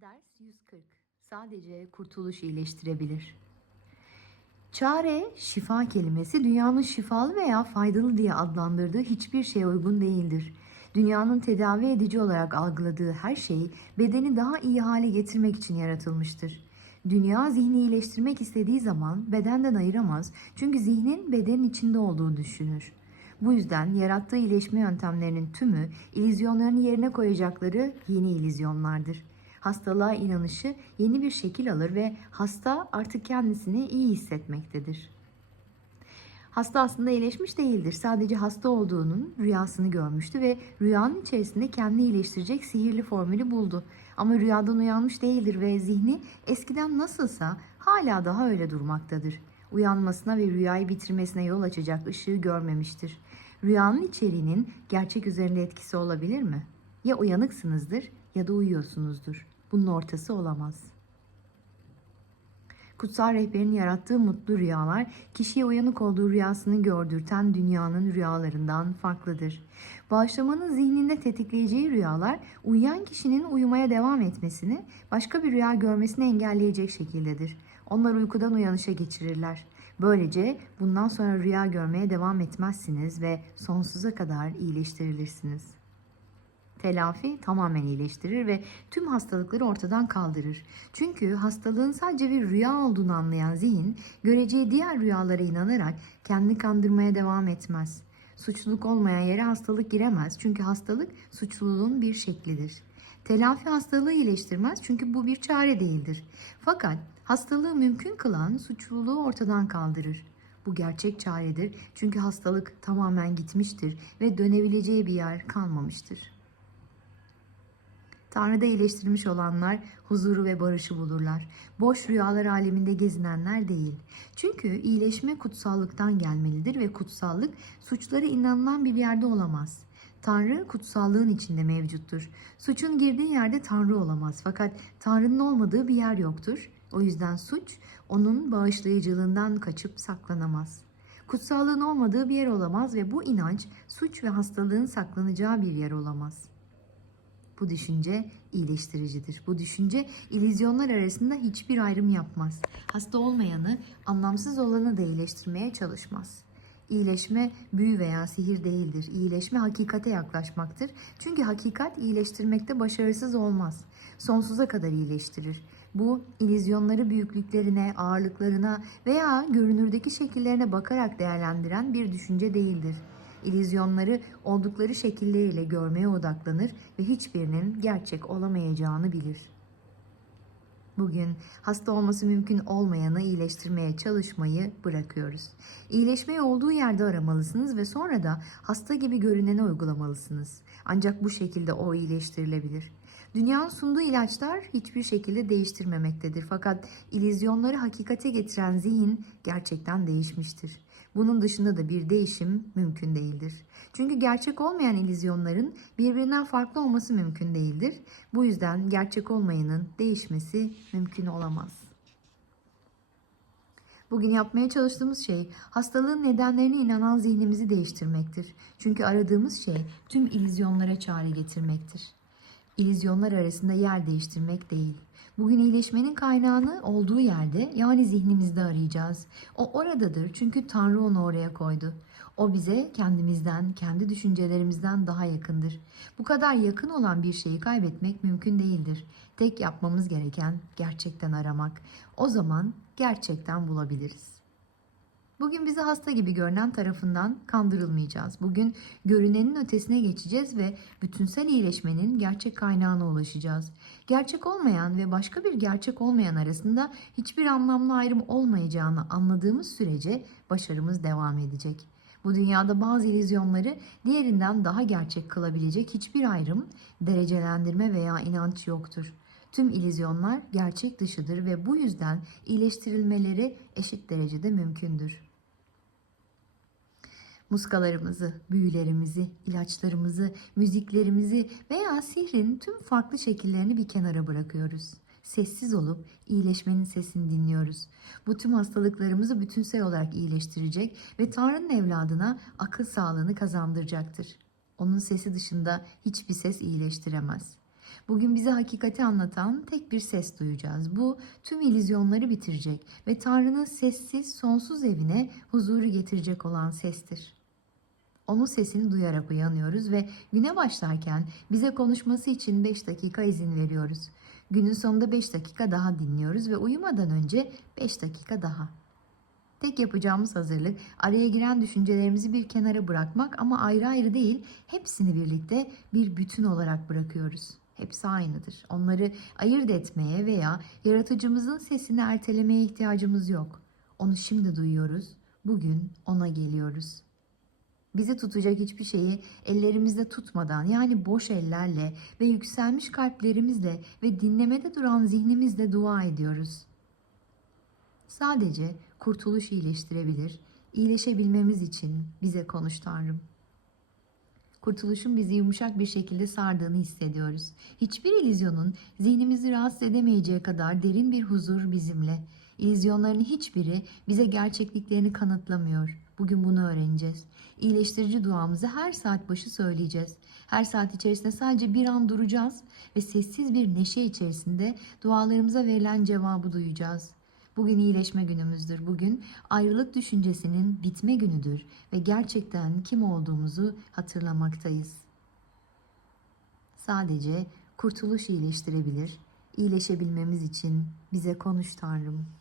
Ders 140. Sadece kurtuluş iyileştirebilir. Çare, şifa kelimesi dünyanın şifalı veya faydalı diye adlandırdığı hiçbir şeye uygun değildir. Dünyanın tedavi edici olarak algıladığı her şey bedeni daha iyi hale getirmek için yaratılmıştır. Dünya zihni iyileştirmek istediği zaman bedenden ayıramaz çünkü zihnin bedenin içinde olduğunu düşünür. Bu yüzden yarattığı iyileşme yöntemlerinin tümü ilizyonlarını yerine koyacakları yeni ilizyonlardır. Hastalığa inanışı yeni bir şekil alır ve hasta artık kendisini iyi hissetmektedir. Hasta aslında iyileşmiş değildir. Sadece hasta olduğunun rüyasını görmüştü ve rüyanın içerisinde kendini iyileştirecek sihirli formülü buldu. Ama rüyadan uyanmış değildir ve zihni eskiden nasılsa hala daha öyle durmaktadır. Uyanmasına ve rüyayı bitirmesine yol açacak ışığı görmemiştir. Rüyanın içeriğinin gerçek üzerinde etkisi olabilir mi? Ya uyanıksınızdır ya da uyuyorsunuzdur. Bunun ortası olamaz. Kutsal rehberin yarattığı mutlu rüyalar kişiye uyanık olduğu rüyasını gördürten dünyanın rüyalarından farklıdır. Bağışlamanın zihninde tetikleyeceği rüyalar uyuyan kişinin uyumaya devam etmesini, başka bir rüya görmesini engelleyecek şekildedir. Onlar uykudan uyanışa geçirirler. Böylece bundan sonra rüya görmeye devam etmezsiniz ve sonsuza kadar iyileştirilirsiniz. Telafi tamamen iyileştirir ve tüm hastalıkları ortadan kaldırır. Çünkü hastalığın sadece bir rüya olduğunu anlayan zihin, göreceği diğer rüyalara inanarak kendini kandırmaya devam etmez. Suçluluk olmayan yere hastalık giremez çünkü hastalık suçluluğun bir şeklidir. Telafi hastalığı iyileştirmez çünkü bu bir çare değildir. Fakat hastalığı mümkün kılan suçluluğu ortadan kaldırır. Bu gerçek çaredir çünkü hastalık tamamen gitmiştir ve dönebileceği bir yer kalmamıştır. Tanrı'da iyileştirilmiş olanlar huzuru ve barışı bulurlar. Boş rüyalar aleminde gezinenler değil. Çünkü iyileşme kutsallıktan gelmelidir ve kutsallık suçlara inanılan bir yerde olamaz. Tanrı kutsallığın içinde mevcuttur. Suçun girdiği yerde Tanrı olamaz. Fakat Tanrı'nın olmadığı bir yer yoktur. O yüzden suç onun bağışlayıcılığından kaçıp saklanamaz. Kutsallığın olmadığı bir yer olamaz ve bu inanç suç ve hastalığın saklanacağı bir yer olamaz. Bu düşünce iyileştiricidir. Bu düşünce ilizyonlar arasında hiçbir ayrım yapmaz. Hasta olmayanı, anlamsız olanı da iyileştirmeye çalışmaz. İyileşme büyü veya sihir değildir. İyileşme hakikate yaklaşmaktır. Çünkü hakikat iyileştirmekte başarısız olmaz. Sonsuza kadar iyileştirir. Bu ilizyonları büyüklüklerine, ağırlıklarına veya görünürdeki şekillerine bakarak değerlendiren bir düşünce değildir. İllüzyonları oldukları şekilleriyle görmeye odaklanır ve hiçbirinin gerçek olamayacağını bilir. Bugün hasta olması mümkün olmayanı iyileştirmeye çalışmayı bırakıyoruz. İyileşmeyi olduğu yerde aramalısınız ve sonra da hasta gibi görüneni uygulamalısınız. Ancak bu şekilde o iyileştirilebilir. Dünyanın sunduğu ilaçlar hiçbir şekilde değiştirmemektedir. Fakat ilizyonları hakikate getiren zihin gerçekten değişmiştir. Bunun dışında da bir değişim mümkün değildir. Çünkü gerçek olmayan ilizyonların birbirinden farklı olması mümkün değildir. Bu yüzden gerçek olmayanın değişmesi mümkün olamaz. Bugün yapmaya çalıştığımız şey hastalığın nedenlerine inanan zihnimizi değiştirmektir. Çünkü aradığımız şey tüm ilizyonlara çare getirmektir. İlizyonlar arasında yer değiştirmek değil. Bugün iyileşmenin kaynağını olduğu yerde yani zihnimizde arayacağız. O oradadır çünkü Tanrı onu oraya koydu. O bize kendimizden, kendi düşüncelerimizden daha yakındır. Bu kadar yakın olan bir şeyi kaybetmek mümkün değildir. Tek yapmamız gereken gerçekten aramak. O zaman gerçekten bulabiliriz. Bugün bize hasta gibi görünen tarafından kandırılmayacağız. Bugün görünenin ötesine geçeceğiz ve bütünsel iyileşmenin gerçek kaynağına ulaşacağız. Gerçek olmayan ve başka bir gerçek olmayan arasında hiçbir anlamlı ayrım olmayacağını anladığımız sürece başarımız devam edecek. Bu dünyada bazı ilizyonları diğerinden daha gerçek kılabilecek hiçbir ayrım, derecelendirme veya inanç yoktur. Tüm ilizyonlar gerçek dışıdır ve bu yüzden iyileştirilmeleri eşit derecede mümkündür muskalarımızı, büyülerimizi, ilaçlarımızı, müziklerimizi veya sihrin tüm farklı şekillerini bir kenara bırakıyoruz. Sessiz olup iyileşmenin sesini dinliyoruz. Bu tüm hastalıklarımızı bütünsel olarak iyileştirecek ve Tanrı'nın evladına akıl sağlığını kazandıracaktır. Onun sesi dışında hiçbir ses iyileştiremez. Bugün bize hakikati anlatan tek bir ses duyacağız. Bu tüm illüzyonları bitirecek ve Tanrı'nın sessiz, sonsuz evine huzuru getirecek olan sestir. Onun sesini duyarak uyanıyoruz ve güne başlarken bize konuşması için 5 dakika izin veriyoruz. Günün sonunda 5 dakika daha dinliyoruz ve uyumadan önce 5 dakika daha. Tek yapacağımız hazırlık araya giren düşüncelerimizi bir kenara bırakmak ama ayrı ayrı değil, hepsini birlikte bir bütün olarak bırakıyoruz. Hepsi aynıdır. Onları ayırt etmeye veya yaratıcımızın sesini ertelemeye ihtiyacımız yok. Onu şimdi duyuyoruz. Bugün ona geliyoruz. Bizi tutacak hiçbir şeyi ellerimizde tutmadan yani boş ellerle ve yükselmiş kalplerimizle ve dinlemede duran zihnimizle dua ediyoruz. Sadece kurtuluş iyileştirebilir, iyileşebilmemiz için bize konuş Tanrım. Kurtuluşun bizi yumuşak bir şekilde sardığını hissediyoruz. Hiçbir illüzyonun zihnimizi rahatsız edemeyeceği kadar derin bir huzur bizimle. İllüzyonların hiçbiri bize gerçekliklerini kanıtlamıyor. Bugün bunu öğreneceğiz. İyileştirici duamızı her saat başı söyleyeceğiz. Her saat içerisinde sadece bir an duracağız ve sessiz bir neşe içerisinde dualarımıza verilen cevabı duyacağız. Bugün iyileşme günümüzdür. Bugün ayrılık düşüncesinin bitme günüdür ve gerçekten kim olduğumuzu hatırlamaktayız. Sadece kurtuluş iyileştirebilir. İyileşebilmemiz için bize konuş Tanrım.